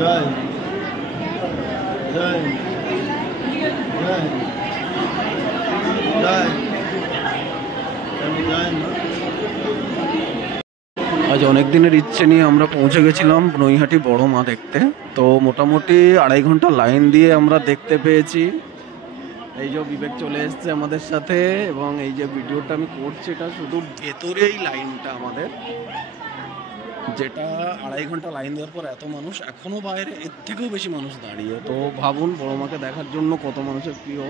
জয় জয় জয় জয় জয়। আজ অনেক দিনের ইচ্ছে নিয়ে আমরা পৌঁছে গেছিলাম নৈহাটি বড় মা দেখতে। তো মোটামুটি 2.5 ঘন্টা লাইন দিয়ে আমরা দেখতে পেয়েছি। এই যে বিবেক চলে এসছে আমাদের সাথে, এবং এই যে ভিডিওটা আমি করছি এটা শুধু ভেতরেই লাইনটা আমাদের, যেটা 2.5 ঘন্টা লাইন দেওয়ার পর এত মানুষ, এখনো বাইরে এর থেকেও বেশি মানুষ দাঁড়িয়ে। তো ভাবুন বড় মাকে দেখার জন্য কত মানুষের প্রিয়।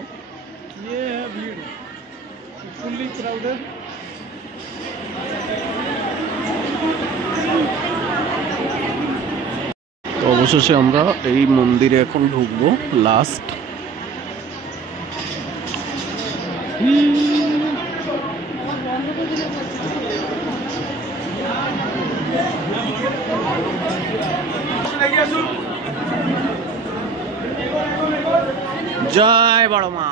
তো অবশেষে আমরা এই মন্দিরে এখন ঢুকবো লাস্ট। জয় বড় মা।